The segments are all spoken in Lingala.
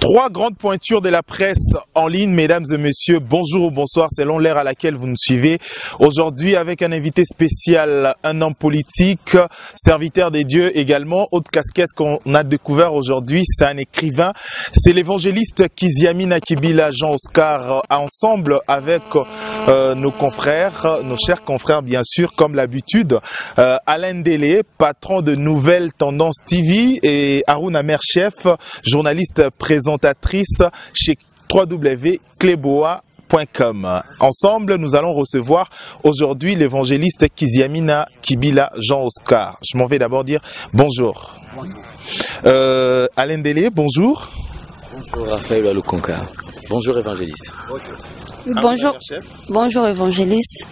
Trois grandes pointures de la presse en ligne, mesdames et messieurs. Bonjour ou bonsoir, selon l'ère à laquelle vous nous suivez. Aujourd'hui, avec un invité spécial, un homme politique, serviteur des dieux également. Autre casquette qu'on a découvert aujourd'hui, c'est un écrivain. C'est l'évangéliste Kiziami Nakibila Jean Oscar, ensemble avec nos confrères, nos chers confrères bien sûr, comme l'habitude. Alain Délé, patron de Nouvelles Tendances TV, et Aruna Merchef, journaliste présentatrice chez www.cleboa.com. Ensemble, nous allons recevoir aujourd'hui l'évangéliste Kiziami Nakibila Jean Oscar. Je m'en vais d'abord dire bonjour. Bonjour. Alain Délé, bonjour. Bonjour Raphaël Aloukonka. Bonjour évangéliste. Bonjour. Bonjour évangéliste.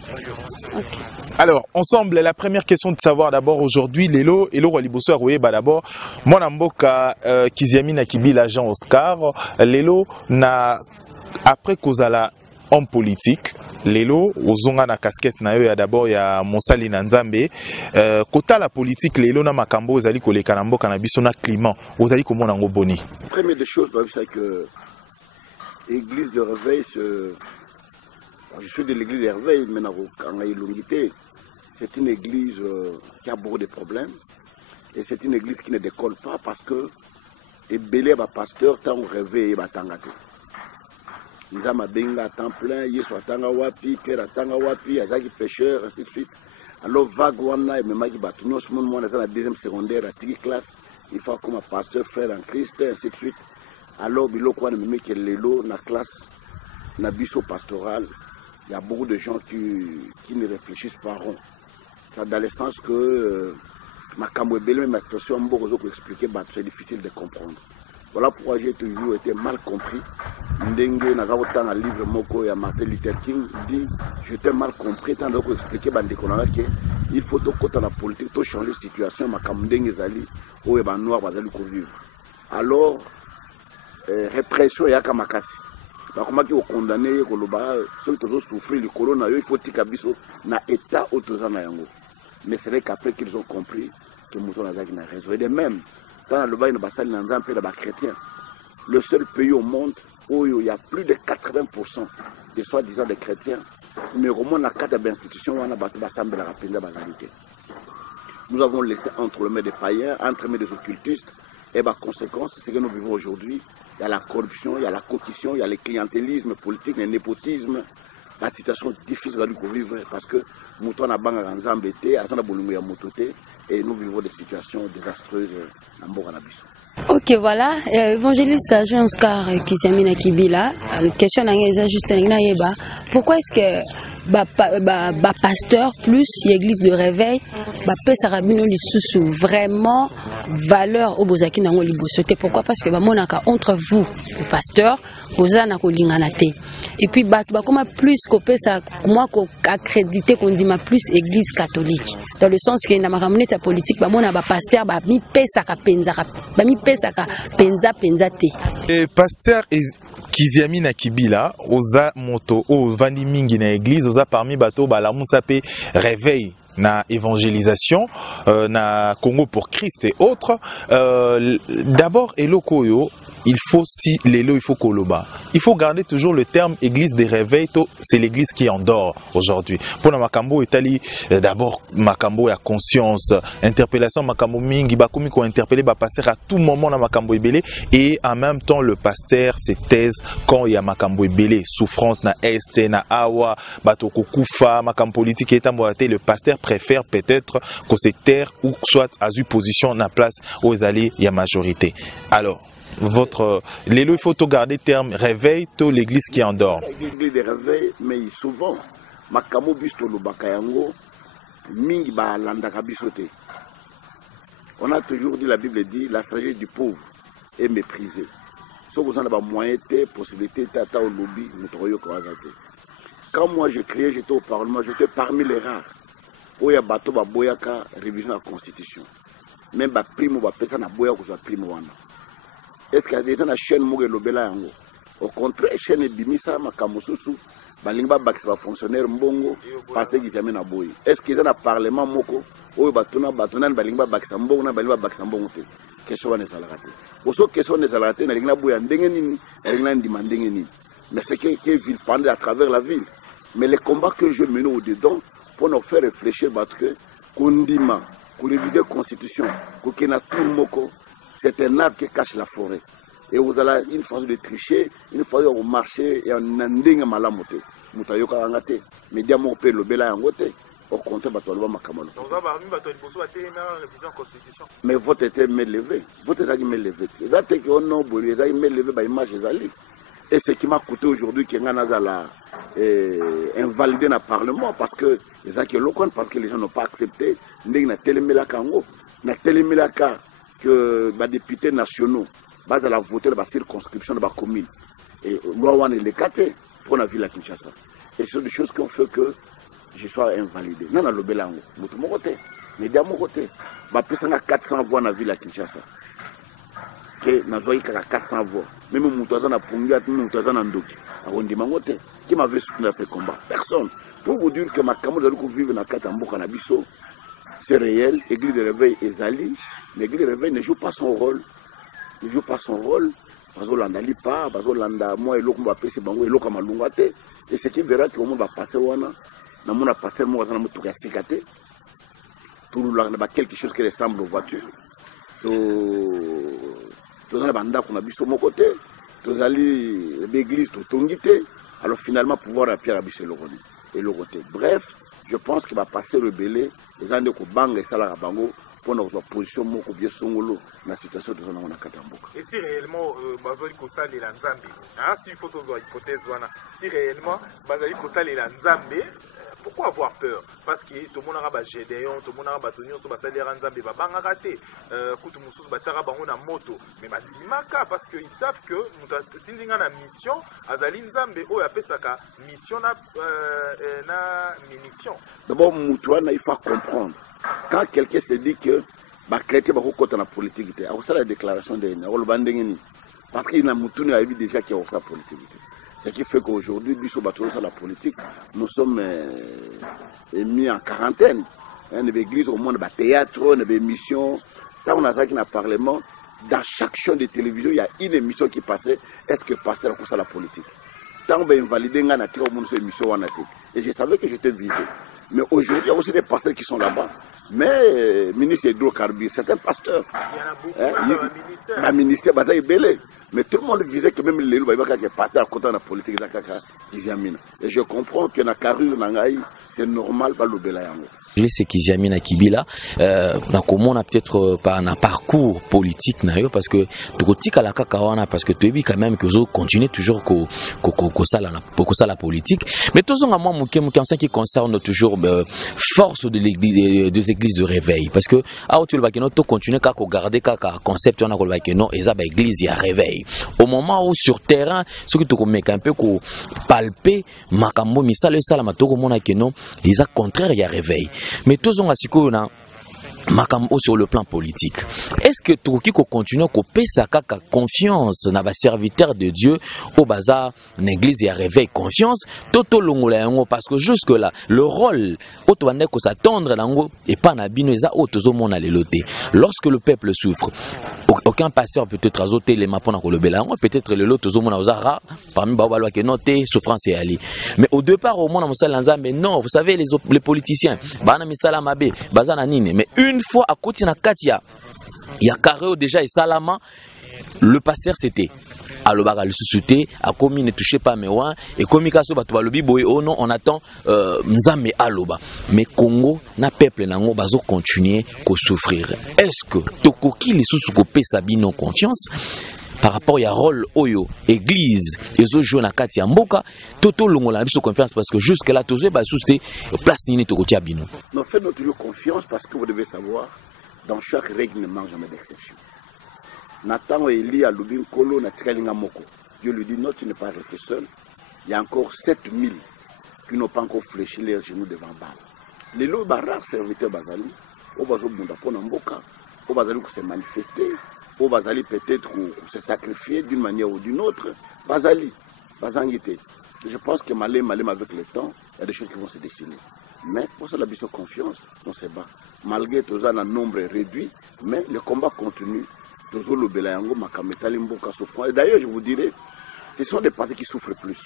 Okay. Alors, ensemble, la première question de savoir d'abord aujourd'hui, Lelo Waliboso Aroué, d'abord, moi Namboka Kiziami Nakibila Jean Oscar, Lelo na après Kozala homme politique, Lelo ozonga na casquette na yo ya d'abord ya Monsali na Nzambe, kota la politique Lelo na makambo ozali koleka na mboka na biso na climat, ozali komona ngo boni. Première des choses, c'est que l'église de réveil, je suis de l'église de réveil, mais c'est une église qui a beaucoup de problèmes. Et c'est une église qui ne décolle pas parce que les belés pasteurs tant réveil et tangate. Nous avons benga à temps plein, Yesu atanga wapi, Pierre atanga wapi, Azaki pêcheur, ainsi de suite. Alors vague wana et même qui batuno ce monde dans la deuxième secondaire à tiki classe, il faut comme un pasteur frère en Christ, ainsi de suite. Alors biloko wana même que lelo na classe na biso pastoral, il y a beaucoup de gens qui ne réfléchissent pas rond. Dans le sens que ma situation expliquer, c'est difficile de comprendre. Voilà pourquoi j'ai toujours été mal compris. Ndenge na un livre moko ya Martin Luther King dit j'étais mal compris tant de expliquer que il faut que dans la politique to changer la situation makambo ndenge zali o ba noir bazali ko vivre. Alors répression ya kamakasi. Comment qui condamné koloba ceux qui ont souffert le corona il faut tika biso na état autozana yango. Mais c'est vrai qu'après qu'ils ont compris que Mouton Azaki n'a raison. Et de même, dans le bain de Bassal Nanzan, pays de chrétien, le seul pays au monde où il y a plus de 80% de soi-disant des chrétiens, mais au moins, il y a 4 institutions où on a battu Bassam de la réalité. Nous avons laissé entre les mains des païens, entre les mains des occultistes, et par conséquence, c'est ce que nous vivons aujourd'hui. Il y a la corruption, il y a la coquistion, il y a le clientélisme politique, le népotisme. La situation difficile de vivre parce que nous sommes et nous vivons des situations désastreuses dans Boranabiso. Ok, voilà. Évangéliste Jean Oscar Kiziami Nakibila, la question est juste pourquoi est-ce que pasteur plus l'église de réveil sarabino lisusu vraiment valeur au bozaki nango libosote? Pourquoi? Parce que monaka entre vous le pasteur ozana ko lingana te et puis comme plus kopesa moi ko accrédité qu'on dit plus église catholique dans le sens que na makamune ta politique mona pasteur mi pesa ka penza ba mi pesa ka penza te. Et pasteur Kiziami Nakibila oza moto o vandi mingi na église oza parmi bato balamusa pe réveil na évangélisation na Congo pour Christ et autres. D'abord elokoyo il faut si l'élo il faut koloba. Il faut garder toujours le terme église des réveils, c'est l'église qui endort aujourd'hui. Pour la makambo itali d'abord makambo ya conscience, interpellation makambo mingi bakomi ko interpeller ba pasteur à tout moment na makambo ebele et en même temps le pasteur se taise quand il y a makambo ebele, souffrance na est na awa bato kokufa makambo politique et tamboate, le pasteur préfère peut-être que se taire ou soit à une position na place où ils allaient il y a majorité. Alors votre l'élo il faut garder terme réveil to l'église qui endort. L'église de réveil mais souvent makamo bisto lo bakayango mingi ba landa kabisote. On a toujours dit, la Bible dit la sagesse du pauvre est méprisée. Si vous en avez moyen de possibilité tata au lobby nous quand moi je criais j'étais au parlement j'étais parmi les rares où il y a bateau ba boyaka révision de la constitution même ba primo ba pesa na boya ko za primo wana. Est-ce qu'il y a des gens qui chaîne Mouré Lobela yango? Au contraire, chaîne Bimisa, Makamosusu, Balingba Bax va fonctionnaire Mbongo, parce qu'ils amènent à Boy. Est-ce qu'ils ont un parlement Moko, oyo batuna balinga bakisa mbongo na balinga bakisa mbongo te question wana ezalaka te oso question wana ezalaka te nalingi naboya ndenge nini nalingi nandima ndenge nini mais c'est que ville pendant à travers la ville mais les combats que je mène au-dedans pour nous faire réfléchir parce que kondima pour réviser la constitution kokena tout moko c'est un arbre qui cache la forêt et vous avez une façon de tricher une façon de marcher et en andinga malamote mutayoka angate mais diamo pe lobela yangote au contraire batolwa makamalo donc ça va mi batoli boso até na révision constitution mais vote était mal levé vote était mal levé exact que on boli ça mal levé ba image ezali et ce qui m'a coûté aujourd'hui que ngana zala invalidé dans le parlement parce que les actes locaux parce que les gens n'ont pas accepté ndenge na telemela kango na telemela ka que les députés nationaux base à la voter dans la circonscription de la commune et loi wana les quatre pour la ville à Kinshasa et ce sont des choses qui ont fait que je sois invalidé non na lobelango mutu moko te média moko te ba pesanga 400 voix na ville à Kinshasa que na zoyi kaka 400 voix même mutu azana pungia mutu azana ndoki akondi mangote qui m'avait soutenu dans ces combats personne pour vous dire que ma camarade de vivre na kata mboka na biso c'est réel l'église de réveil ezali l'église de réveil ne joue pas son rôle il joue pas son rôle parce que l'anda lipa parce que l'anda moi et l'autre va passer bango et l'autre malunga te et ce qui verra que on va passer wana na mona passer moi na mutu ka sikate tout là na quelque chose qui ressemble aux voitures to na banda kuna biso moko te to zali l'église to tongite alors finalement pouvoir la pierre abiso et le côté bref je pense qu'il va passer rebelle les ande ko banga sala bango pour notre position moko bien songolo na situation de zona na katamboka et si réellement bazali ko salela nzambe ah si faut to hypothèse wana si réellement bazali ko salela nzambe pourquoi avoir peur parce que tout le monde a Gédéon tout le monde a Batonio so basalera nzambe babanga raté kutu mususu batara bango na moto mais badimaka parce que ils savent que tindinga na mission azali nzambe oyo apesaka mission na mission d'abord mutuana il faut comprendre quand quelqu'un se dit que ba chrétien ba ko na politique té a la déclaration de na lo bandengeni parce qu'il a mutuni a vu déjà qu'il y a sa politique. Ce qui fait qu'aujourd'hui, sur la politique, nous sommes mis en quarantaine. Dans l'église, au monde, dans le théâtre, dans les émissions. Quand on a ça qui est parlement, dans chaque chaîne de télévision, il y a une émission qui passait. Est-ce que pasteur a la politique? Quand on a invalidé, on a tiré au monde cette émission. Et je savais que j'étais visé. Mais aujourd'hui, il y a aussi des pasteurs qui sont là-bas. Mais ministre hydrocarbures, certains pasteurs. Il y en a beaucoup dans le ministère. Mais tout le monde visait que même les loups qui est passé à côté de la politique de la. Et je comprends que dans la carrière, c'est normal pas le Belayango. C'est Kiziamina Kibila na komona peut-être par un parcours politique nayo parce que tokotika la kakawana parce que tu quand même que zo continuer toujours ko ça la politique mais tozonga moi muke en ce qui concerne toujours force de l'église des églises de réveil parce que a tu le bakeno to continuer ka ko garder ka concept on a ko le bakeno eza ba église ya réveil au moment où sur terrain ce que tu komeka un peu ko palper makambo misala sala matoko mona keno eza contraire ya réveil. Mais tous on a makambo sur le plan politique. Est-ce que tu continue à couper sa confiance dans les serviteurs de Dieu au bazar l'église et à réveil confiance toto longola yango parce que jusque là le rôle autobande ko s'attendre nango et pas na bino eza otozo mona leloté lorsque le peuple souffre aucun pasteur peut-être azoter les mapona ko lobela yango peut-être le lot tozo mona ozara parmi ba balwa ke noté souffrance et ali mais au départ au mona mosala nzambe non vous savez les politiciens bana misala mabe bazana nini mais une fois à côté na katia ya carré déjà et salama le pasteur c'était alobaka le susute a commis ne touchez pas mewa et communication bato balobi boye oh non on attend nzambe aloba mais Congo na peuple nango bazo continuer ko souffrir est-ce que tokoki lisusu ko pesa bino confiance par rapport à rôle oyo église ezo jouer na kati ya mboka toto longola biso confiance parce que jusque là tozo ba souci place nini tokotia bino nous fait notre confiance parce que vous devez savoir dans chaque règle ne manque jamais d'exception. Nathan Eli a lobin kolo na tikalinga moko. Dieu lui dit non, tu n'es pas resté seul. Il y a encore 7000 qui n'ont pas encore fléchi leurs genoux devant Baal. Les lots barrares serviteurs bazali, au bazo bunda pona mboka, au bazali se manifester, au bazali peut-être se sacrifier d'une manière ou d'une autre, bazali, bazangité. Je pense que malem avec le temps, il y a des choses qui vont se dessiner. Mais pour ça, la bise confiance, on se bat. Malgré tout ça, le nombre est réduit, mais le combat continue. Toujours le Belayango, Makametali, Mboka souffrant. Et d'ailleurs, je vous dirais, ce sont des parties qui souffrent plus.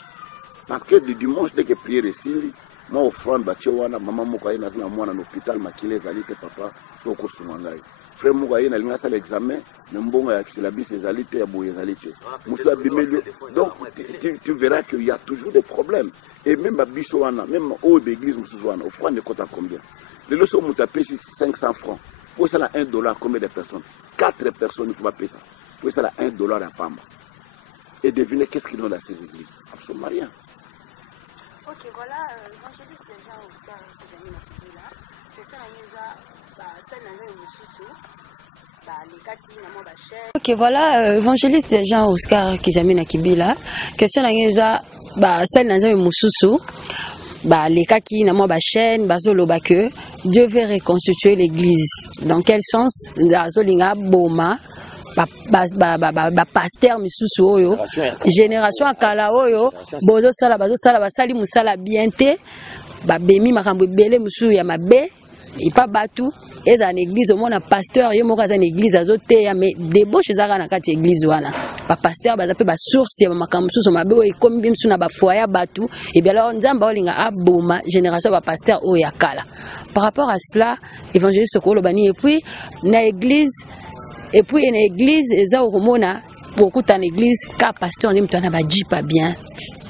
Parce que le dimanche, dès que prière est ici, moi, offrande, maman, Mokaye, dans un hôpital, Makile, Zalite, papa, Soko Sumangai. Frère Mokaye, n'a pas l'examen, Mbonga, la bise, Zalite, Abouye, Zalite. Donc, tu verras qu'il y a toujours des problèmes. Et même à Bissoana, même au l'église, offrande, coûte à combien? Les leçons, on t'a payé 500 francs. Pour ça, $1, combien de personnes? 4 personnes, il faut pas payer ça. Pour ça, $1 à Pamba. Et devinez qu'est-ce qu'ils ont dans ces églises? Absolument rien. Ok, voilà, l'évangéliste des gens au cœur que j'ai mis là, c'est ça, ok, voilà, évangéliste des gens Oscar Kizamina Kibila. Question nangeza ba celle nanza mususu ba lekaki na mo ba chaîne bazolo ba que Dieu veut reconstituer l'église. Dans quel sens? Azolinga boma ba pasteur misusu oyo génération akala oyo bozo sala basali musala bien te ba bemi makambo belé mususu ya mabe. Et pas batu, et dans l'église, au moins un pasteur, il y a une église à zoter, mais débauche à la église wana. Pas pasteur, bah ça peut source, il y a ma camusou, ma béo et comme bien sur na foyer batu, et bien alors on dit baolinga aboma génération ba pasteur o yakala. Par rapport à cela, évangéliste Kolobani et puis na église eza okomona beaucoup en église car pasteur ni mtana ba jipa bien,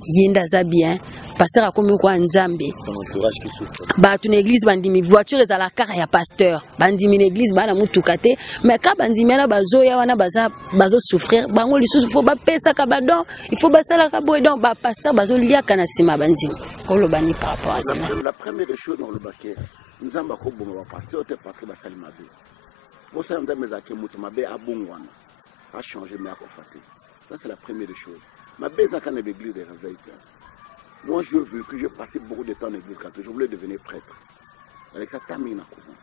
yenda za bien. Pasteur a commis quoi Nzambe. Bah tu église bandimi voiture est à la car ya pasteur. Bandimi l'église bana mutukate mais quand bandimi na bazo ya wana bazo souffrir bango lisusu faut ba pesa ka badon il faut basala ka boy donc ba pasteur bazo lia kana sima bandimi. Kolobani par rapport à ça. La première des choses dans le baquet Nzamba ko bon pasteur parce que ba salima be. Pour ça Nzamba zake mutu mabe abongwana. A changer mais à confater. Ça c'est la première des choses. Ma beza quand l'église de réveil. Moi, je veux que j'ai passé beaucoup de temps en l'église catholique. Je voulais devenir prêtre. Avec ça, termine à couvent.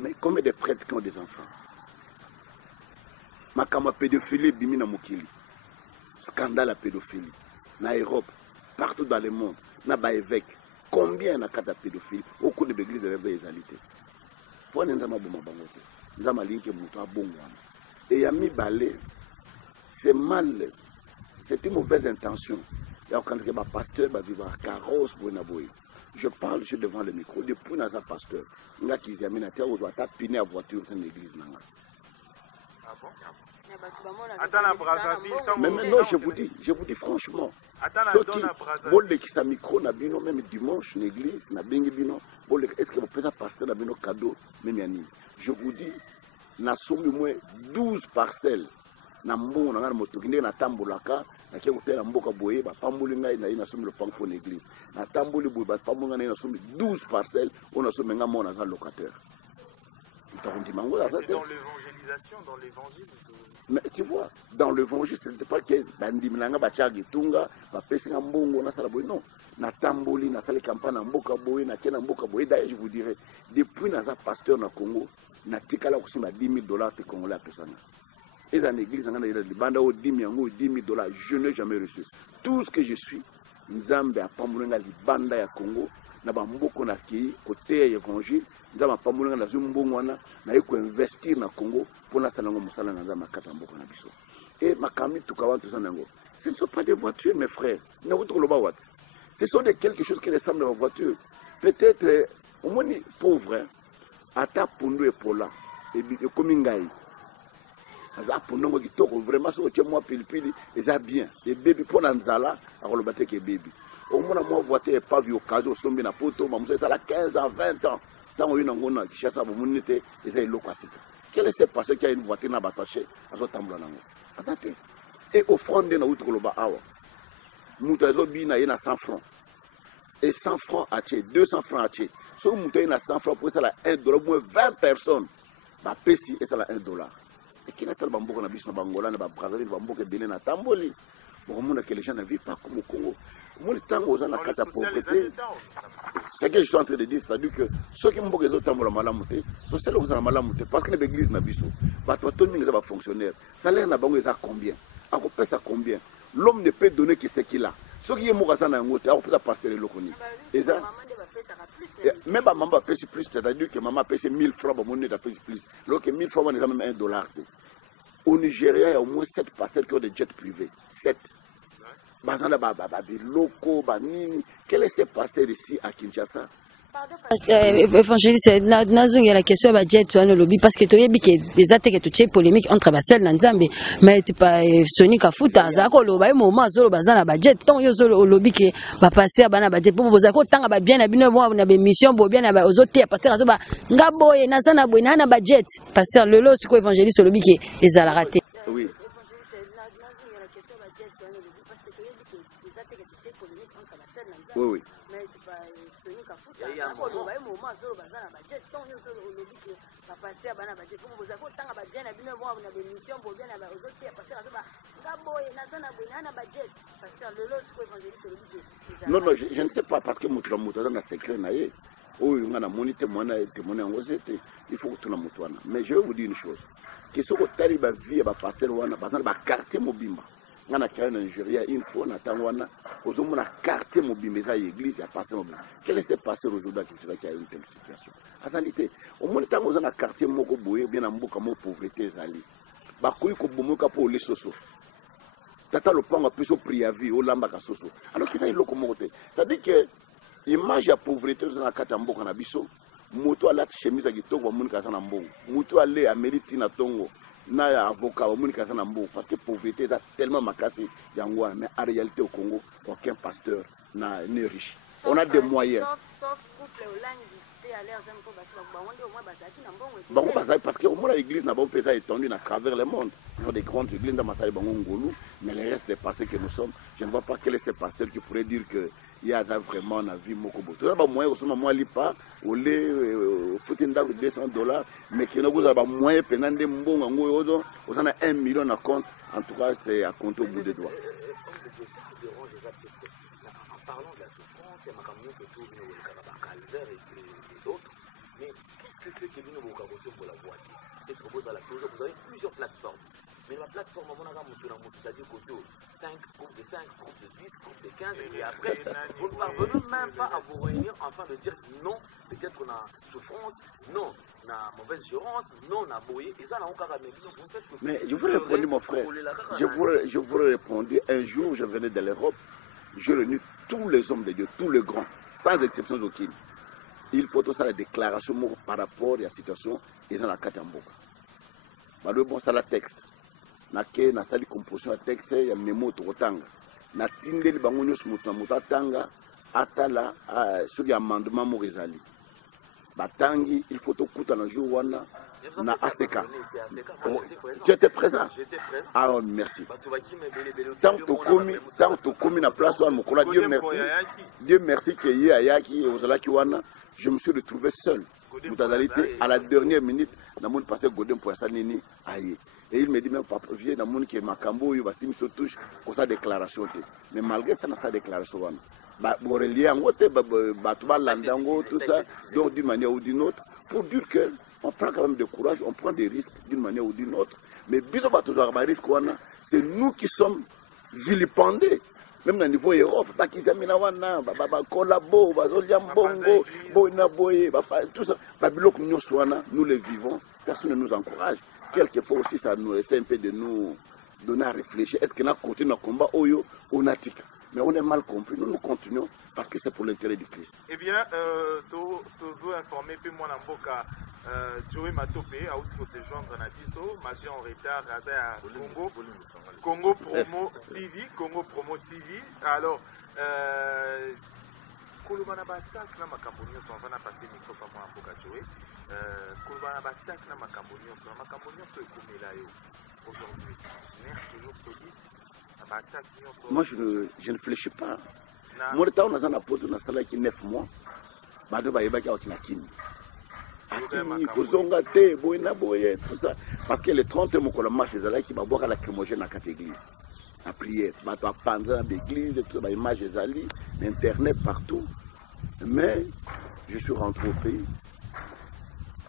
Mais combien de prêtres qui ont des enfants? Ma pédophilie, bimina mokili. Scandale à pédophilie. Na Europe, partout dans le monde, na ba évêque. Combien na kata pédophilie? Au cours de l'église de réveil égalité. Pour nous, nous avons bangote. Nous avons linké mouton à bon. Et Yami Balé, c'est mal. C'est une mauvaise intention. Quand un pasteur va vivre à carrosse pour une aboye. Je parle, je suis devant le micro. Depuis un pasteur, il y a qui s'amène à terre, on doit taper à voiture dans l'église. Ah bon? Mais non, je vous dis franchement. Ceux qui sont micro, même dimanche, l'église, est-ce que vous pouvez pasteur un cadeau? Je vous dis, nous sommes au moins 12 parcelles. Na mbongo na ngana motokinde na tambolaka na ke kutela mboka boye ba pambuli ngai na ina somi le panfo l'église na tamboli boye ba pambuli ngai na somi 12 parcelles on a somi nga mona za locataire. Dans l'évangélisation, dans l'évangile. Mais tu vois, dans l'évangile, ce n'était pas que bandimilanga ba chagi tunga ba pesi nga mbongo na sala boye non. Na tamboli na sala campagne na mboka boye na kena mboka boye d'ailleurs je vous dirais depuis na za pasteur na Congo na tikala kusima $10,000 te congolais à pesana. Et dans l'église, $10,000, je n'ai jamais reçu. Tout ce que je suis, Nzambe a pamulenga libanda ya Congo, na bamboko na ki côté évangile, Nzambe a pamulenga na zumbongwana, na yeko investir na Congo pour na salango musala na Nzambe kata mboko na biso. Et makami tukawa tout ça nango. Ce ne sont pas des voitures mes frères. Ce sont quelque chose qui ressemble à une voiture. Peut-être au moins pauvre, ata pundu et pola et comme ngai. Vraiment, si moi pilipili, c'est bien. Les bébés pour l'anzala, alors le bâtiment est bébé. Au moins, moi, voiture pas vu occasion, sombi na poto, ma monsieur, ça a 15 ans, 20 ans. Tant qu'on a une qui chasse à mon unité, et c'est l'occasion. Quel est ce passé qui a une voiture dans Bassaché, à son tambour là? Et au front de la route, le bas, Moutazo Bina, il y a 100 francs. Et 100 francs à Tché, 200 francs à Tché. Si vous montez à 100 francs, pour ça, $1, au moins 20 personnes. Bah, Pessi, et ça, $1. Et qui n'a pas de na bis na bangola na Brazzaville bamboka belé na tamboli bon monde que les gens ne vivent pas comme au Congo moi le temps aux na kata pauvreté ce que je suis en train de dire c'est-à-dire que ceux qui mboka zo tambola malamuté so c'est là aux na malamuté parce que l'église na biso ba to tout mingi ba fonctionnaire salaire na bango ça combien à peu près ça combien l'homme ne peut donner que ce qu'il a Ce qui est mort à Nangote, on peut la passer le loconi. Et ça, même maman va payer plus, c'est-à-dire que maman paye 1000 francs, mon nez va payer plus. Alors que 1000 francs, on est même $1. Au Nigeria, il y a au moins 7 pasteurs qui ont des jets privés. 7. Des locaux, quel est ce pasteur ici à Kinshasa? Évangéliste, il y a la question de budget dans le lobby parce que tu as dit que des attaques que tu polémique entre Basel et Nzambe, mais tu pas Sony Kafuta, Zako Loba, moment Zolo Bazana budget, tant yo Zolo lobby qui va passer à Bana budget pour vous Zako tant ba bien à bien voir na mission bo bien à aux autres passer à Zoba Ngaboye Nazana Boy na budget passer le lot ce que évangéliste lobby qui les a raté. Oui. Oui, oui. Non, non, je ne sais pas parce que Moutoua a secret. Il faut que tout le monde. Mais je vais vous dire une chose. Que ce que tu as vu, pasteur, quartier Mobimba. On a créé en Nigeria une fois, on a quartier Mobimba, l'église, il y a passé Mobimba. Quel est ce pasteur aujourd'hui qui a une telle situation? En réalité, au moins, quand on a un quartier Mokoboé, bien en beaucoup de pauvreté, il y a pour les sosos. Tata le pan a plus au priavi, au lambaka soso. Alors qu'il y a une locomotive. Ça dit que l'image de la pauvreté dans la Katambo Kanabiso, moto à la chemise à Gitogo, mon Kazanambo, moto à lait à Mériti na Tongo, na avocat, mon Kazanambo, parce que la pauvreté est tellement macassée, mais en réalité au Congo, aucun pasteur n'est riche. On a des moyens. Sauf couple Bon, parce que au moins l'église n'a pas fait étendue à travers le monde. Il y a des grandes églises dans Massaï Bangongolou, mais le reste des pasteurs que nous sommes, je ne vois pas quel est ce pasteur qui pourrait dire qu'il y a vraiment la vie Mokobo. Tout d'abord, moi, au Lipa, au lait, au footing de $200, mais qui n'a pas moyen pendant des mbongs, on a 1 million à compte. En tout cas, c'est à compter au bout des doigts. En parlant de la souffrance, il y a ma camion qui tourne au calvaire et d'autres. Mais qu'est-ce que fait que nous avons pour la voiture? Est-ce que vous avez plusieurs plateformes? Mais la plateforme, c'est-à-dire côté 5 groupes de 5, groupes de 10, groupes de 15, et après, vous ne parvenez même pas à vous réunir afin de dire non, peut-être on a souffrance, non, on a mauvaise gérance, non, on a boyé, et ça, on a mais je vous répondre, mon frère, je vous répondre, un jour, je venais de l'Europe, je réunis tous les hommes de Dieu, tous les grands, sans exception aucune. Il faut aussi la déclaration par rapport à la situation, ils ont la Katamboka. Le bon, c'est la texte. Na sali composition à texte ya memo tokotanga na tindeli bango nyos mutatanga atala sur amendement mo rezali batangi il faut tokuta na jour wana na ACK. Tu étais présent? J'étais présent. Ah merci. Tant to komi na place wana mokola Dieu merci que ye ayaki ozalaki wana je me suis retrouvé seul. Mutazalité à la dernière minute na mon passé Godin pour ça nini aye. Et il me dit même papa viens dans mon qui makambo yo basi miso touche pour sa déclaration. Mais malgré ça na sa déclaration wana ba boreli yango te ba to ba landango tout ça donc d'une manière ou d'une autre pour dire que on prend quand même de courage, on prend des risques d'une manière ou d'une autre. Mais biso ba toujours ba risque wana c'est nous qui sommes vilipendés. Même au niveau Europe, tout ça, nous les vivons, personne ne nous encourage. Quelquefois aussi, ça nous essaie un peu de nous donner à réfléchir. Est-ce qu'on a continué notre combat Oyo ou Natika? Mais on est mal compris, nous continuons parce que c'est pour l'intérêt du Christ. Eh bien, Tozo informé, puis moi, Namboka, Joey Matopé, a aussi pour se joindre à Nabiso, Magie en retard, à Congo, Congo Promo TV, Congo Promo TV. Alors, Kolobana Batak, na Makambonio, on va passer le micro par moi à Mboka Joey. Kolobana Batak, na Makambonio, c'est comme là aujourd'hui. Nerf toujours solide. Moi, je ne fléchis pas. Moi, le temps où on a un poste, on a salé qui 9 mois. Parce que les 30 mois qu'on a marché, qui va boire à la crimogène à 4 églises. La prière, à pendant l'église, la image des alliés, Internet partout. Mais je suis rentré au pays.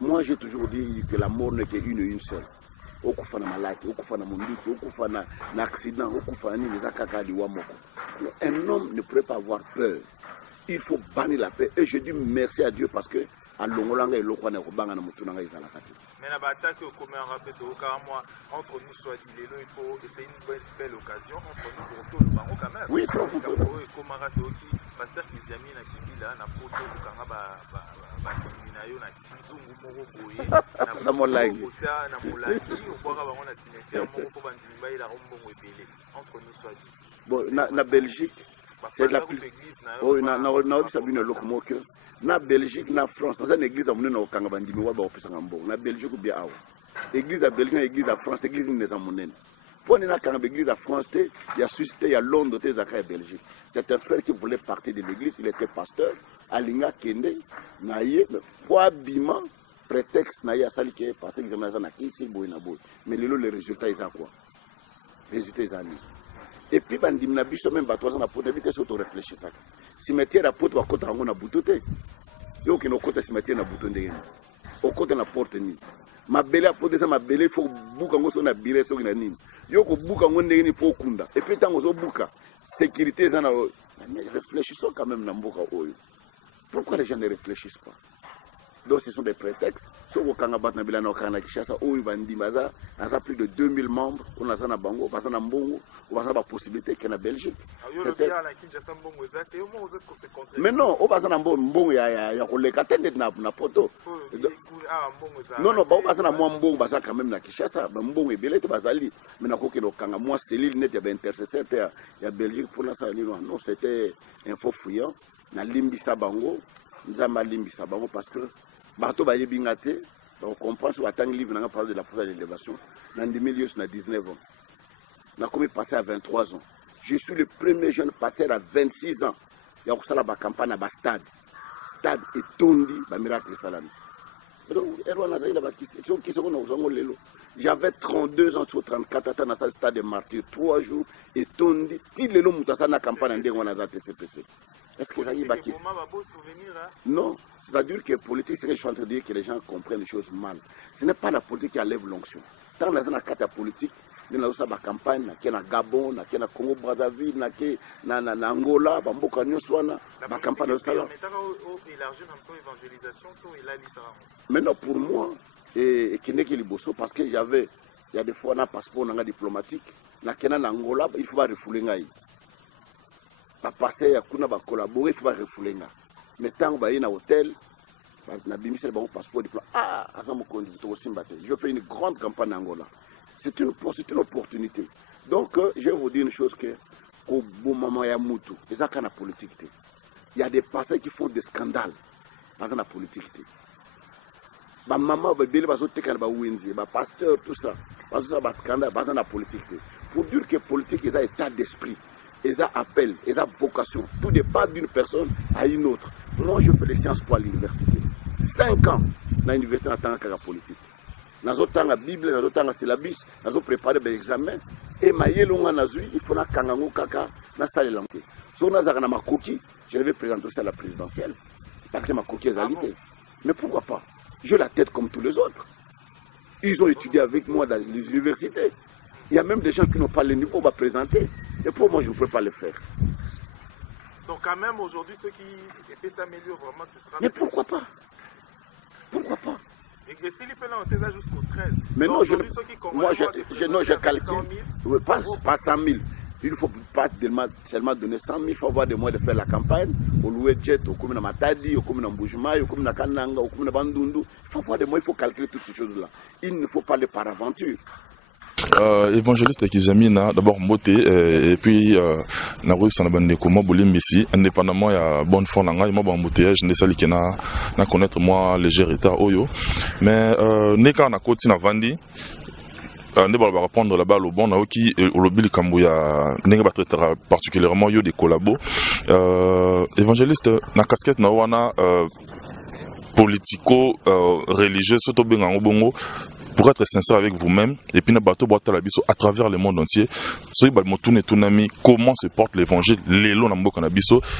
Moi, j'ai toujours dit que la mort n'est qu'une seule. okufa na malaki, okufa na monduki, okufa na accident, okufa na nini, kaka liwa moko. Un homme ne peut pas avoir peur. Il faut bannir la paix. Et je dis merci à Dieu parce que à Longolanga et Lokwana Robanga na Mutunanga ils la kati. Mais la bataille que comme un rappel entre nous soit dit il faut essayer une belle occasion entre nous pour tout le Maroc quand même. Oui, trop pour tout. Comme un rappel qui pasteur Kiziami na Kibila na poto kanga ba Kiminayo na Kinzungu moko boye na Molagi na Molagi au boire ba na cimetière moko ko bandimba ila rombongo ebele entre nous soit dit. Bon na Belgique c'est la plus oh na sabine lokomoke na Belgique na France dans une église amune na okanga bandimi wa ba opesa ngambo na Belgique ou bien awa église à Belgique église à France église ne zamunene pour na kanga église à France il y a suscité il y a Londres des à Belgique c'est un frère qui voulait partir de l'église il était pasteur alinga kende na ye pour abima prétexte na ya sali qui passé examen na kisi boy na boy mais les résultats ils a quoi résultats ils ani et puis bandim na biso même ba 3 ans na pour éviter ça auto réfléchir ça cimetière à poto akota ngo na butote yo ki no kota cimetière na buto ndenge o kota na porte ni mabele apote ça mabele il faut buka ngo so na bire so na nini yo ko buka ngo ndenge ni po kunda et puis tango so buka sécurité ça na mais réfléchissons quand même na mboka oyo pourquoi les gens ne réfléchissent pas donc ce sont des prétextes so ko kanga bat na bilana okana kishasa oyo bandi baza asa plus de 2000 membres on a ça na bango pasa na mbongo on a la possibilité que na Belgique mais non on va ça na mbongo ya koleka tende na poto non non ba pasa na mbongo basa quand même na kishasa ba mbongo ebele te bazali mais na ko ke kanga moi cellule net ya ba intercesseur ya Belgique pour la ça non c'était un faux fuyant na limbisa bango nzamba limbisa bango parce que bato ba yebingate donc on comprend sur la livre on a parlé de la procédure d'élévation dans 2000 na 19 ans na comme passé à 23 ans je suis le premier jeune pasteur à 26 ans il y a aussi la campagne à stade et tondi ba miracle salami donc erwana za ila ba qui sont on lelo j'avais 32 ans sur 34 ans dans ce stade de martyr 3 jours et tondi ti lelo mutasa na campagne ndenge wana za TCPC. Est-ce que non, c'est-à-dire que politique, c'est que je suis en train de dire que les gens comprennent les choses mal. Ce n'est pas la politique qui enlève l'onction. Tant dans la carte politique, il y a une campagne, il y a Gabon, il y a Congo Brazzaville, il y a Angola, il y a la campagne de Salah. Maintenant, pour moi, et qui n'est que Liboso, parce qu'il y avait, il y a des fois un passeport diplomatique, il y a Angola, il faut pas refouler. Pas passer à kuna ba collaborer il faut pas refouler nga mais tant ba na hôtel na bimisel ba passeport diplôme azamo kondi to simbate je fais une grande campagne en Angola c'est une opportunité donc je vais vous dire une chose que au bon moment ya mutu eza kana politique il y a des pasteurs qui font des scandales dans la politique ba maman ba bele ba so tekana ba wenzi ba pasteur tout ça ba scandale dans la politique pour dire que politique est un état d'esprit. Ils ont appel, ils ont vocation. Tout dépend d'une personne à une autre. Moi, je fais les sciences pour l'université. 5 ans dans l'université en tant que politique. Dans le temps, la Bible, dans le temps, la syllabus, dans le préparer des examens. Et il faut que kangango kaka na salle langue. Si on a ma coquille, je vais présenter aussi à la présidentielle. Parce que ma coquille est alité. Mais pourquoi pas? J'ai la tête comme tous les autres. Ils ont étudié avec moi dans les universités. Il y a même des gens qui n'ont pas le niveau à présenter. Et pour moi, je ne peux pas le faire. Donc quand même, aujourd'hui, ceux qui s'améliorent vraiment, ce sera... Mais pourquoi pas? Pourquoi pas? Et s'il fait là, on sait ça jusqu'au 13. Mais non, je calcule. Pas 100 000. Il ne faut pas seulement donner 100 000. Il faut avoir des moyens de faire la campagne. Au louer jet, au commun Matadi, au commun Mboujima, au commun Kananga, au commun Bandundu. Il faut avoir des moyens, il faut calculer toutes ces choses-là. Il ne faut pas aller par aventure. Évangéliste Kizamina, d'abord Mbote, et puis Naroui Sanabandeko, moi Bolim ici, indépendamment, il y a bonne foi, il y a un embouteillage, je ne sais pas connaître moi léger retard, Oyo. Mais, Neka na Koti na Vandi, ne va pas prendre la balle au bon, qui au lobby de Kambouya, n'est pas traiter particulièrement yo des collabos. Évangéliste, na casquette na wana, politico-religieux, surtout bien en Bongo. Pour être sincère avec vous-même, et puis à travers le monde entier, comment se porte l'évangile,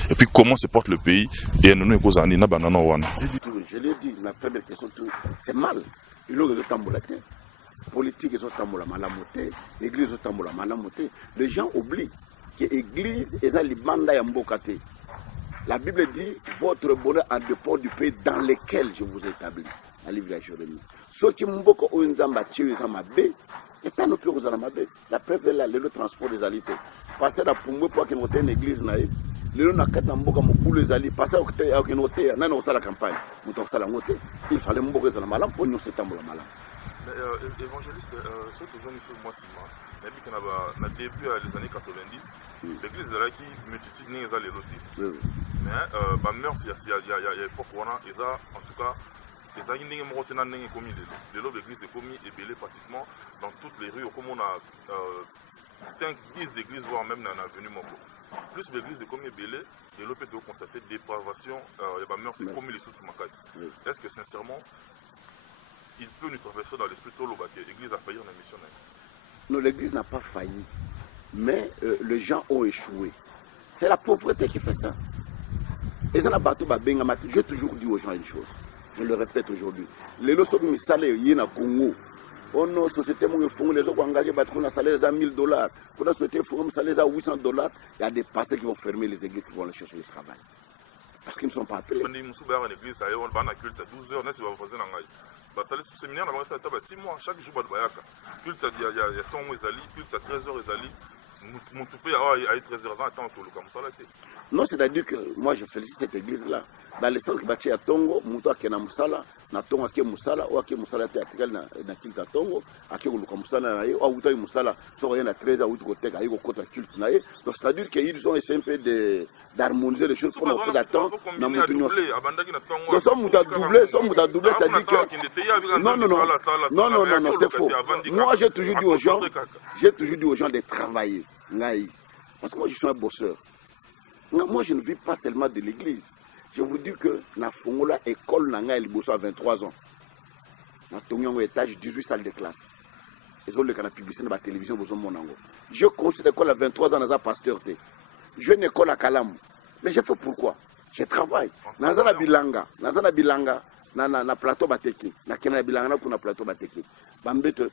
et puis comment se porte le pays, et nous nous posons. Je l'ai dit, la première question, c'est mal. Il y a politique est au malamoté, l'église est au malamoté. Les gens oublient que l'église est le mandat yambokate. La Bible dit votre bonheur a dépend du pays dans lequel je vous ai établi. La livre de Jérémie. Ceux qui m'ont beaucoup ounzamba tiré dans ma baie, et tant au pire aux alamabé. La preuve est là, le transport des alités. Passer la poumou pour qu'il y ait une église naïve. Le n'a qu'à tamboka mokulu ezali passer au côté à une hôtel nana au la campagne muto sala ngote il fallait mboka za malam pour nous c'est tambola malam évangéliste ce que j'en ai fait moi sima mais puis qu'on a début les années 90 l'église là qui multitude n'est les loti mais ba mœurs il y a époque on a en tout cas les années n'est mo tena n'est commis de l'église est commis et belé pratiquement dans toutes les rues comme on a 5-10 églises voire même dans l'avenue Moko. Plus l'église est comme belé, et l'autre peut constater dépravation, et mœurs, c'est comme les sous Makas. Est-ce que sincèrement, il peut nous traverser dans l'esprit tout que l'église a failli en mission? Non, l'église n'a pas failli, mais les gens ont échoué. C'est la pauvreté qui fait ça. Et ça n'a pas tout babenga. J'ai toujours dit aux gens une chose, je le répète aujourd'hui. Les leçons qui me salent, il y a Congo. Oh non, société, les autres ont engagé un salaire à $1000. Pour la société, il faut un salaire à $800. Il y a des passés qui vont fermer les églises qui vont aller chercher le travail. Parce qu'ils ne sont pas appelés. On est en église, on a culte à 12 heures, si on va faire un salaire sous séminaire, on va 6 mois, chaque jour, il y a culte à 13 heures, mon toupé à 13 heures, attends, comme ça. Non, c'est-à-dire que moi je félicite cette église-là. Dans les centres qui battent à Tongo, Mouto a Musala, na Tongo a Musala, ou a Musala a Tigal na Kilta Tongo, a Koluka Musala, ou a Outa Musala, soit rien à 13 à Outkotec, à Yokota Culte. Donc c'est-à-dire qu'ils ont essayé un peu d'harmoniser les choses comme on fait attendre. Donc ça Mouta doublé, c'est-à-dire que. Non, c'est faux. Moi j'ai toujours dit aux gens de travailler. Parce que moi je suis un bosseur. Moi, je ne vis pas seulement de l'église. Je vous dis que na Fongola école nanga elle bosse à 23 ans. Na Tongyongo étage 18 salles de classe. Ils ont le canal publicité dans la télévision besoin mon ango. Je considère l'école à 23 ans dans un pasteur. Je une école à Kalam. Mais j'ai fait pourquoi? Je travaille. Nazana bilanga, na plateau bateki. Na kena bilanga na kuna plateau bateki. Bambeto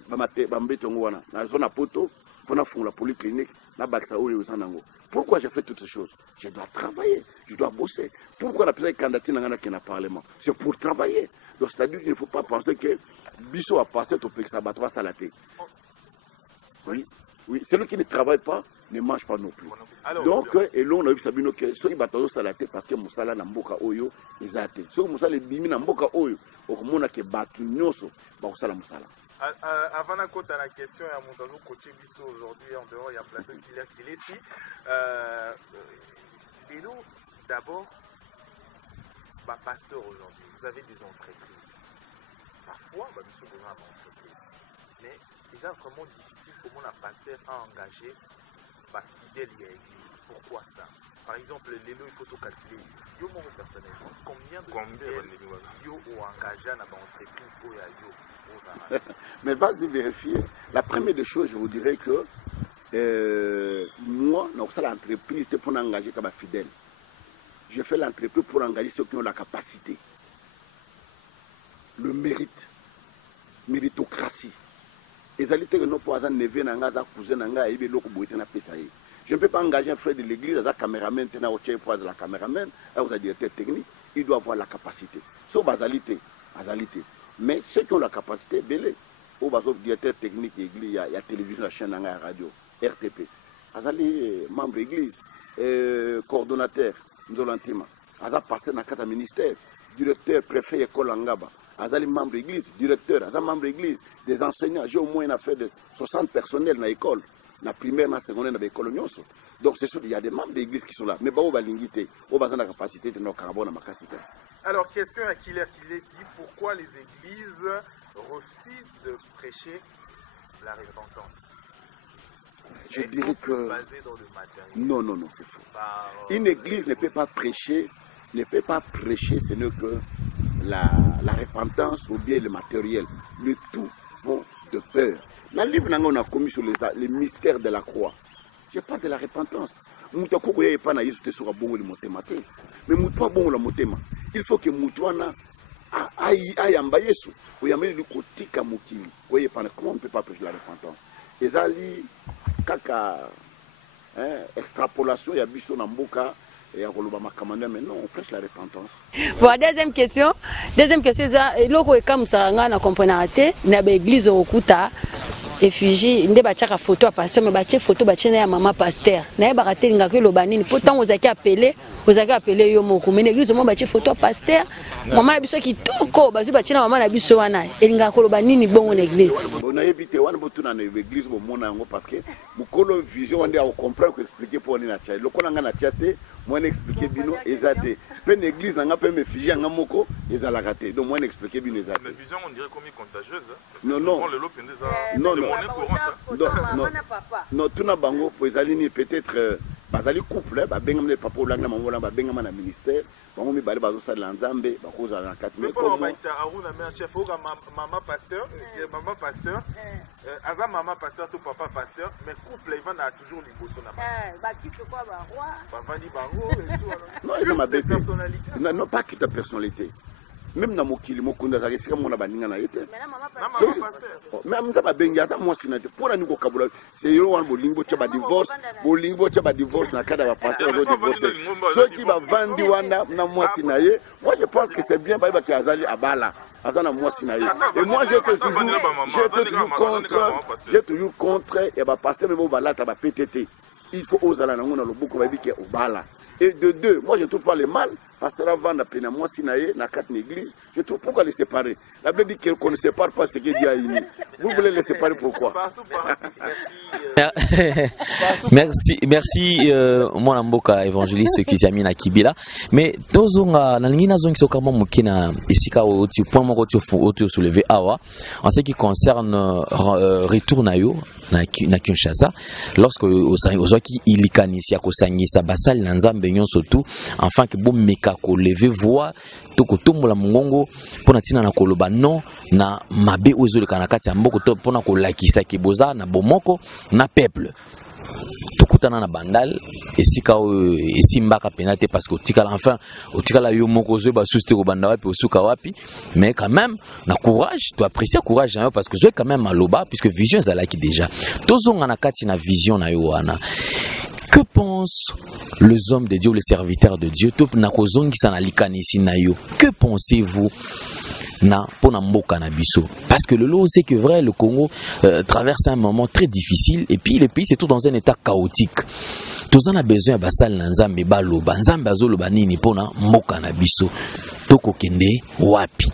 ngwana. Na zona poto pour na Fongola polyclinique na baksa oyo usanango. Pourquoi j'ai fait toutes ces choses? Je dois travailler, je dois bosser. Pourquoi la personne candidature n'a pas le Parlement? C'est pour travailler. Donc c'est-à-dire qu'il ne faut pas penser que Bissot a passé au pays que ça va salater. Oui, celui qui ne travaille pas ne mange pas non plus. Donc, et là on a vu Sabino que ceux qui battent salater parce que Moussala n'a pas oyo, ils ont été. Ceux qui Moussala bimi n'a pas oyo, au monde qui battu nyoso, bah Moussala. Avant de côté la question, il y a mon coach Bissot aujourd'hui en dehors, il y a plateau qui est ici. Et nous, d'abord, pasteur aujourd'hui, vous avez des entreprises. Parfois, Bissot vous avez une entreprise. Mais c'est vraiment difficile pour mon pasteur à engager fidèle à l'église. Pourquoi ça? Par exemple, il faut tout calculer. Yo, moi personnellement, combien de fidèles yo ont engagé dans l'entreprise où il y a yo? Mais vas-y vérifier. La première des choses, je vous dirais que moi, l'entreprise, c'est pour engager comme fidèle. Je fais l'entreprise pour engager ceux qui ont la capacité, le mérite, méritocratie. Les alliés que nous pouvons never n'anga cousin n'anga et bien je ne peux pas engager un frère de l'église, un caméraman, un caméraman, un directeur technique. Il doit avoir la capacité. Sauf basalité. Mais ceux qui ont la capacité, belé, au directeur technique de l'église, il y a télévision, la chaîne, la radio, RTP. Azali membre de l'église, coordonnateur, nous avons l'antima. Azali passé dans le ministère, directeur, préfet, école Angaba. Azali membre de l'église, directeur, Azali membre de l'église, des enseignants. J'ai au moins une affaire de 60 personnels dans l'école, la primaire, la secondaire, dans l'école. Donc c'est sûr, il y a des membres de l'église qui sont là. Mais il y a la capacité de nos carbone à ma capacité. Alors, question à Killer ici, pourquoi les églises refusent de prêcher la repentance? Je dirais que... Non, c'est faux. Une église ne peut pas prêcher, ce n'est que la repentance ou bien le matériel. Le tout font de peur. Dans le livre, on a commis sur les mystères de la croix. Je parle de la repentance. Mais il faut que Moutouana ayamba yesu oyamba li kotika mokili oye pendant comment on ne peut pas prêcher la repentance ezali kaka extrapolation ya biso na mboka et à koloba makamanda mais non on prêche la repentance. Bon, deuxième question ça loko comme ça na comprendre té na ba église okuta effigie nde bachaka photo à pasteur mais bache photo bache na ya mama pasteur na ya baraté ngaka loba nini pourtant ozaki appelé yo moko mais l'église mo bache photo à pasteur mama na biso kitoko bazu bache na mama na biso wana elinga ko loba nini bongo na église on a évité wana botuna na église bo mona yango parce que mukolo vision on a comprendre que expliquer pour ni na tia lokola nga na tia te moi expliquer bino ezate pe na église nga pe me figi nga moko ezala raté donc moi expliquer bino ezate mais vision on dirait comme contagieuse non tout na bango pour ezali peut-être bazali couple babengam ne papa olanga maman olanga babengama na ministère bango mi bale bazo sala nzambe bakoza na 4 mais comme aruna mère chef oga maman pasteur ava maman pasteur to papa pasteur mais couple il va toujours liboso na ba kitu kwa ba roi ba vandi bango et tout non ils ma personnalité non pas que ta personnalité même na mokili mokunda za kesika mona baninga na yete mais amza babengi asa mwasi na te pona niko kabula c'est yo wan bolingo cha ba divorce na kada ba passer au divorce ceux qui va vandi wana na mwasi na ye moi je pense que c'est bien ba ki azali abala azana mwasi na ye et moi j'ai toujours contre et ba passer même balata ba PTT il faut osala na ngona loboko ba biki obala. Et de deux, moi je ne trouve pas le mal, parce que avant d'appelé moi Sinaïe, dans 4 églises, je trouve pourquoi les séparer. La Bible dit qu'on ne sépare pas ce qui est dit à Ini. Vous voulez les séparer pourquoi? Merci mon amboka évangéliste Kizami na Kibila. Mais tozonga na ngina zongi sokama mukina esika oti point moko oti soulever awa en ce qui concerne retour na yo na Kinshasa lorsque ozaki ilikanisi akosangisa basali na nzambe nyonso tu enfin que bon meka ko lever voix toko tombola mongongo pona tina na koloba non na mabe ozoleka na kati ya mboko to pona ko lakisa ki boza na bomoko na peuple tokutana na bandal esika esimbaka penate parce que otikala enfin otikala yo moko zo ba souste ko banda wapi osuka wapi mais quand même na courage tu apprécies courage na yo parce que zo quand même aloba puisque vision ezalaki déjà tozonga na kati na vision na yo wana. Que pensent les hommes de Dieu, les serviteurs de Dieu? Que pensez-vous pour Namboka Nabiso? Parce que le lot, c'est que vrai, le Congo traverse un moment très difficile et puis le pays c'est tout dans un état chaotique. Tous en a besoin basal nzambe baloba nzambe azoloba nini pona mboka na biso toko kende wapi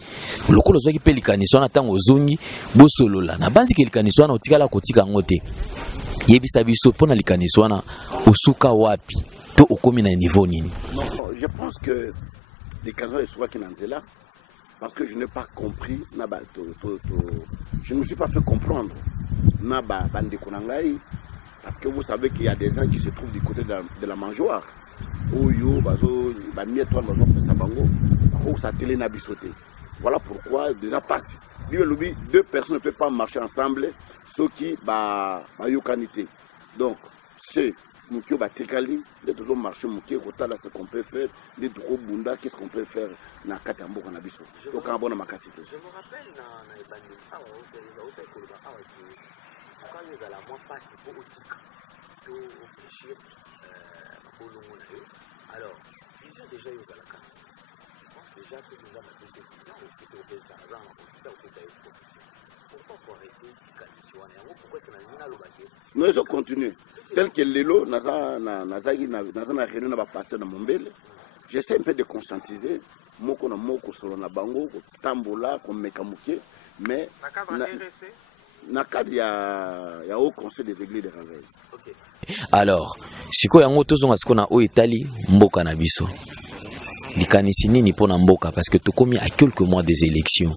lokolo zoki pe likaniswa na tango zongi bosolola na banzi ke likaniswa na otikala kotika ngote yebisa biso pona likaniswa na osuka wapi to okomi na niveau nini? Je pense que les canaux soit qui là parce que je n'ai pas compris je ne me suis pas fait comprendre na ba bande konangai. Parce que vous savez qu'il y a des gens qui se trouvent du côté de la mangeoire. Voilà pourquoi déjà passe. Deux personnes ne peuvent pas marcher ensemble, ce qui va yokanité. Donc, c'est Moukio Batekali, de toujours marcher Moukio, ce qu'on peut faire, de Dro Bunda, qu'est-ce qu'on peut faire dans Katambo Kanabiso. Donc, un bon Makasito. Je me rappelle quand nous allons moins passer pour Otika, pour réfléchir pour le monde. Alors, vision déjà aux alaka. Je pense déjà que nous avons plus de vision, au fait ça, pourquoi faut arrêter pourquoi est-ce que nous avons le non, ils ont continué. Tel que Lélo, Nazana réunion n'a pas passé dans mon bel. J'essaie un peu de conscientiser. Moko na moko solo na bango, tambola, comme mekamuke, mais. Il y a au conseil des églises de réveil. Okay. Alors, siko yango tozonga siko na o Italie mboka na biso. Likanisi nini pona mboka parce que to komi à quelques mois des élections.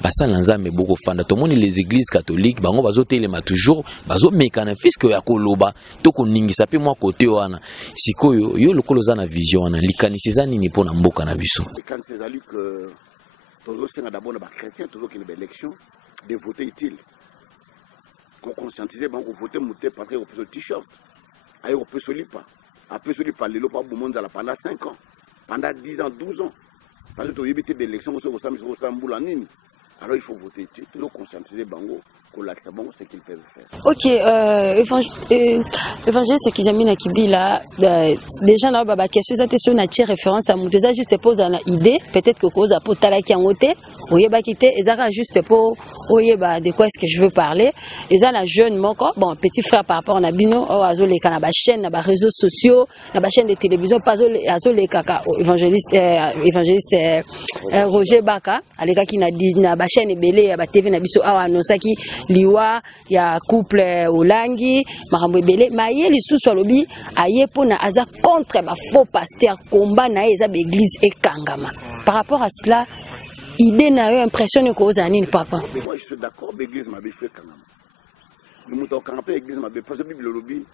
Basa nzambe boko fanda to moni les églises catholiques bango bazotelema toujours bazo mekana fiske ya koloba to koningisa pe mwa côté wana. Siko yo lokolo za na vision wana likanisi za nini pona mboka na biso. Likanisi za que tozo senga d'abord ba chrétien tozo ki na élection de voter utile. Qu'on conscientise, on vote monter parce qu'on peut se t-shirt. On peut se lire pas. Après se lire pas, les lois pendant 5 ans, pendant 10 ans, 12 ans. Parce que tu as évité des élections, alors il faut voter. Tu dois conscientiser Bango. Ce qu'ils peuvent faire. Ok, évangéliste Kizamina Kibila, déjà là, baba question ça sur na référence à Mouteza juste pose une idée, peut-être que cause à potala qui en ôté, oyeba quitté, ezaka juste pour oyeba de quoi est-ce que je veux parler. Eza la jeune moko, bon petit frère par rapport à Bino, azole kana ba chaîne, na ba réseaux sociaux, na ba chaîne de télévision, pas azole kaka évangéliste Roger Baka, aleka qui na dit na ba chaîne belé ya ba TV na biso awa nosaki liwa ya couple olangi makambo ebele maye lisusu alobi aye pona aza contre ba faux pasteur combat na eza ba église ekangama par rapport à cela idée na yo impression ko ozani papa. Moi je suis d'accord l'église m'a fait kangama nous muto kangapa église m'a parce que bible lobi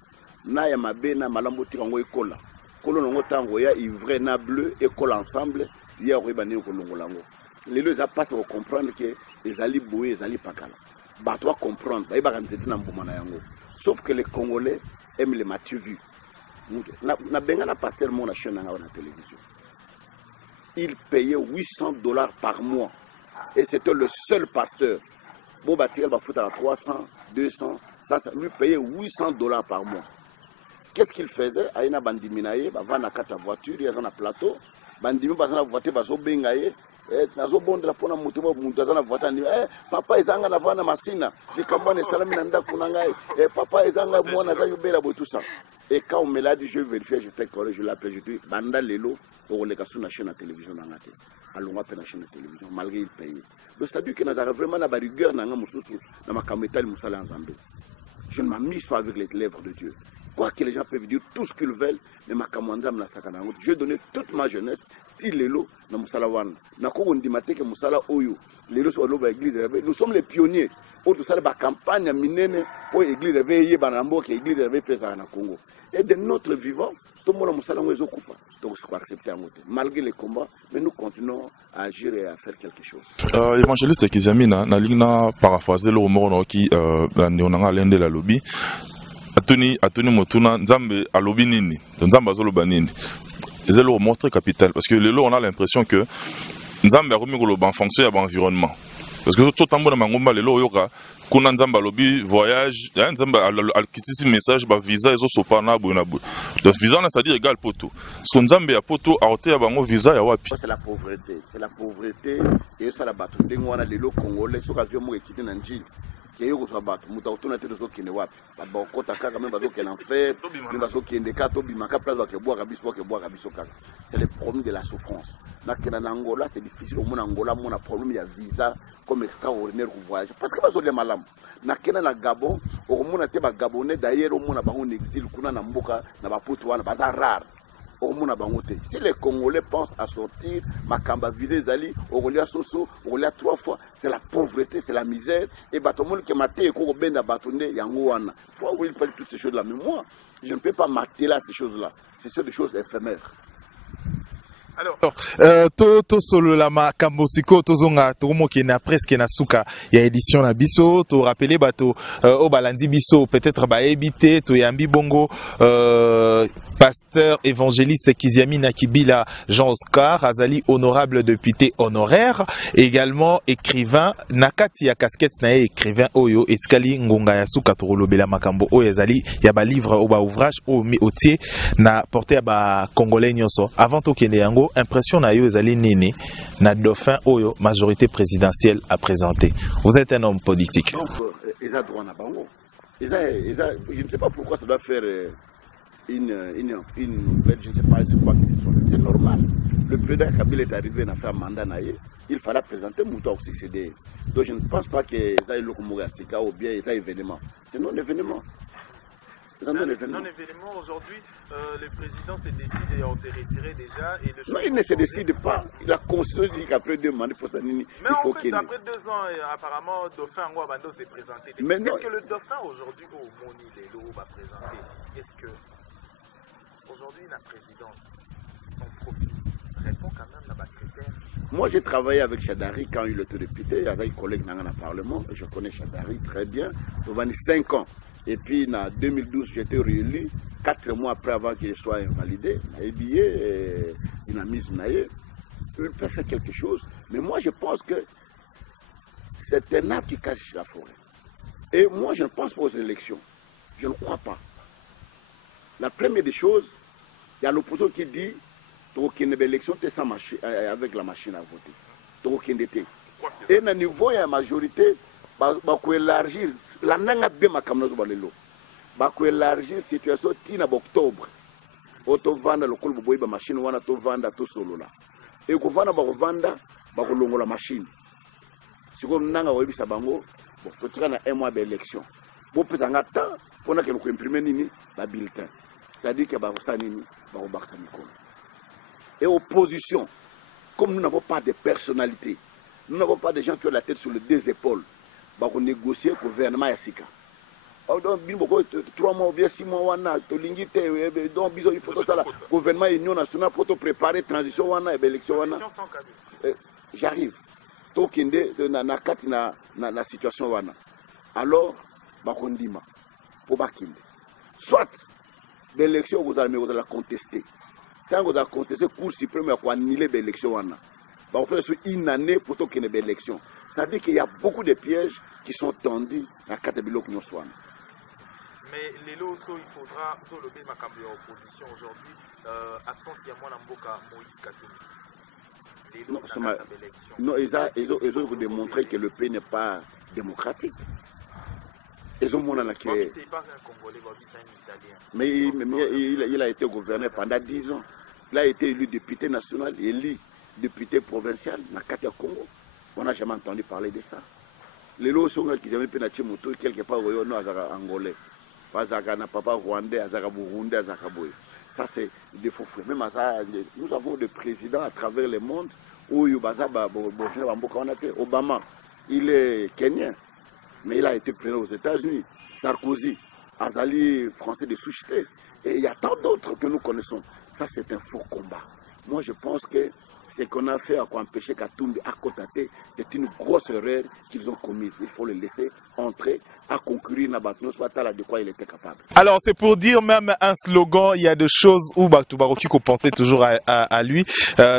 na ya mabe na malambo tikango ekola kolo ngo tango ya ivre na bleu ekola ensemble ya ko ibane ko longolango les deux ça passe à comprendre que les ali boye les ali pakala. Bah, tu dois comprendre, sauf que les Congolais aiment les matures vus. Na bengana pasteur mon chaîne na télévision. Il payait $800 par mois et c'était le seul pasteur. Bon bah il va foutre à 300, 200, ça lui payait $800 par mois. Qu'est-ce qu'il faisait? Aina bandiminaye, va na kata voiture, il y a un plateau, bandimi va na voiture va so bengaye. Nazo bondela pona mutu na voiture ni papa ezanga na vana masina likambane salami na nda kunanga papa ezanga mwana za yubela bo tout ça et quand on me l'a dit je vérifie je fais correct je l'appelle je dis banda lelo pour les kasu na chaîne de télévision na ngate alonga pe na chaîne de télévision malgré il paye donc c'est à dire que na vraiment na ba rigueur na ngamusutu na makameta li musala nzambe je ne m'amuse pas avec les lèvres de Dieu. Quoi que les gens peuvent dire tout ce qu'ils veulent, mais ma kamanda me la sakana. Je donné toute ma jeunesse, ti lelo na musala wana. Na ko on dimate que musala oyo. Lelo so loba église réveil. Nous sommes les pionniers. Pour tout ça ba campagne minene pour église réveil banambo que église réveil pesa na Congo. Et de notre vivant, tout le monde musala ngo ezokufa. Donc c'est quoi accepter en côté. Malgré les combats, mais nous continuons à agir et à faire quelque chose. Évangéliste Kizamina na ligna paraphraser le mot qui neonanga lende la lobby. Atuni motuna nzambe alobi nini nzambe azoloba nini ezelo montre capital parce que lelo on a l'impression que nzambe akomi koloba en fonction ya environnement parce que tout tambo na mangomba lelo yoka kuna nzambe alobi voyage ya nzambe alkitisi message ba visa ezo sopana bona bo donc visa c'est-à-dire égal poto ce nzambe ya poto aote ya bango visa ya wapi c'est la pauvreté et ça la bato ndenge wana lelo congolais soka vio mo ekiti na njili Keyo so bato muta otuna te so kene wapi ba kota kaka même bazo kene enfer même bazo kende ka to bimaka place ke boire biso kaka c'est le problème de la souffrance na kena na Angola c'est difficile au monde Angola mon a problème ya visa comme extraordinaire pour voyage parce que bazo le malam na kena na Gabon au monde te ba Gabonais d'ailleurs au monde ba on exil kuna na mboka na ba poto wana baza rare au monde bangote si les Congolais pensent à sortir makamba viser zali okolia soso okolia 3 fois c'est la pauvreté c'est la misère et batomol ke maté ko benda batonde yango wana faut oui faire toutes ces choses là mais moi je ne peux pas mater là ces choses là c'est des choses éphémères. Alors to solo la makambo siko tozonga tomoki na presque na suka ya édition na biso to rappeler bato o balandi biso peut-être ba éviter to yambi bongo pasteur évangéliste Kizamina Kibila Jean Oscar azali honorable député honoraire également écrivain nakati ya casquette na écrivain oyo etikali ngonga ya suka to lobela makambo oyo azali ya ba livre o ba ouvrage o otie na porter ya ba congolais nyonso avant to kende yango impression na yo ezali nini na dauphin oyo majorité présidentielle a présenté. Vous êtes un homme politique. Donc Eza droit na bango. Je ne sais pas pourquoi ça doit faire une nouvelle, je ne sais pas quoi que ce soit. C'est normal. Le président Kabila est arrivé à faire un mandat naïe. Il fallait présenter Mouta au succédé. Donc je ne pense pas que ça est le Sika ou bien ça événement. C'est non événement. Non événement aujourd'hui, le président s'est décidé, on s'est retiré déjà et le non, il ne se décide pas. La Constitution dit qu'après 2 mandats, il faut qu'il. Mais en fait, après 2 ans, apparemment, Dauphin Ngouabando s'est présenté. Qu'est-ce que le Dauphin aujourd'hui au Moni Lelo va présenter? Est-ce que aujourd'hui la présidence, son profil répond quand même à ma critère? Moi, j'ai travaillé avec Chadari quand il était député, avec un collègue dans le Parlement. Je connais Chadari très bien. Devant 5 ans. Et puis en 2012, j'étais réélu 4 mois après avant qu'il soit invalidé. Il a mis il peut faire quelque chose, mais moi je pense que c'est un arbre qui cache la forêt. Et moi je ne pense pas aux élections. Je ne crois pas. La première des choses, il y a l'opposition qui dit qu'il y a une élection avec la machine à voter. Et au niveau de la majorité, il faut élargir la élargir situation tina octobre. Auto vanda le col boy machine wana to vanda to solo là. Et ko vanda ba ko vanda ba ko longola machine. Siko nanga oyebisa bango bon to tika na un mois d'élection. Bo petanga temps pona que ko imprimer nini ba bulletin. C'est-à-dire que ba ko sa nini ba ko baksa mikolo. Et opposition, comme nous n'avons pas de personnalité, nous n'avons pas de gens qui ont la tête sur les deux épaules, ba ko négocier le gouvernement Yassika. Donc, 3 mois ou bien 6 mois, donc, il faut que le gouvernement union nationale pour préparer la transition et l'élection. J'arrive. Donc, il y a une situation. Alors, il faut soit l'élection, vous allez la contester. Quand vous allez contester, le cours suprême va annuler l'élection. Vous allez faire une année pour qu'il y ait une élection. Ça veut dire qu'il y a beaucoup de pièges qui sont tendus dans la catégorie que nous sommes. Mais les lots, il faudra lever ma campagne opposition aujourd'hui. Absence, il y a moins d'Amboka Moïse Katumbi. Non, ils ont démontré que le pays n'est pas démocratique. Ils ont montré que. C'est pas un Congolais, c'est un Mais Italien. il a été gouverneur pendant 10 ans. Il a été élu député national, élu député provincial dans le Congo. On n'a jamais entendu parler de ça. Les lots sont qui avaient pu naître moto quelque part au Azara angolais. Pas Azara papa rwandais, Azara burundais, Azara boy. Ça c'est des faux frères. Même nous avons des présidents à travers le monde où Obama, il est kenyan, mais il a été président aux États-Unis. Sarkozy, Azali français de soucheté. Et il y a tant d'autres que nous connaissons. Ça c'est un faux combat. Moi je pense que ce qu'on a fait pour empêcher Katumbi à Kotate, c'est une grosse erreur qu'ils ont commise. Il faut le laisser entrer à concourir dans Batnos Batala de quoi il était capable. Alors c'est pour dire même un slogan, il y a des choses où Toubaroki qu'on pensait toujours à lui.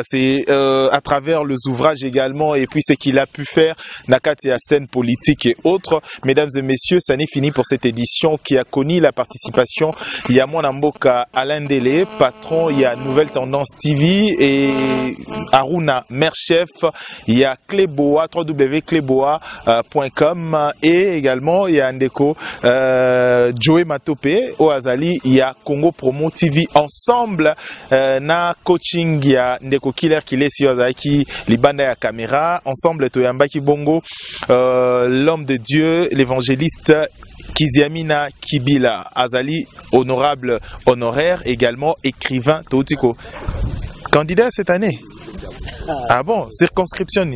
C'est à travers les ouvrages également et puis ce qu'il a pu faire Nakati à scène politique et autres. Mesdames et messieurs, ça n'est fini pour cette édition qui a connu la participation. Il y a mon Amboka Alain Délé, patron, il y a Nouvelle Tendance TV et Aruna, maire-chef, il y a Cléboa, www.cléboa.com et également il y a Ndeko, Joey Matopé, au Azali, il y a Congo Promo TV ensemble, na coaching, il y a Ndeko Killer qui est sur Azaki, Libanda ya caméra, ensemble, Toyambaki Bongo, l'homme de Dieu, l'évangéliste Kiziamina Kibila, Azali, honorable honoraire, également écrivain, Toutiko. Candidat cette année? Ah bon, circonscription.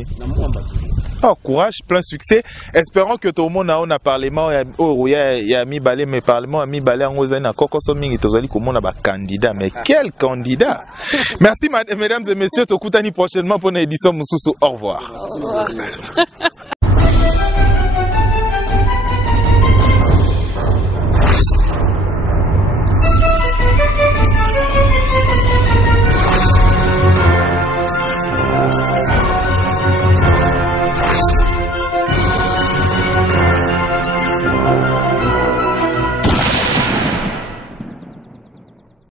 Oh, courage, plein succès. Espérons que tout le monde a un parlement. Oh, il y a mis balai, mais parlement a mis balai en Ozana. Koko Soming, tout le monde a candidat. Mais quel candidat! Merci, mesdames et messieurs. Tokutani prochainement pour une édition Moussoussou. Au revoir. Au revoir.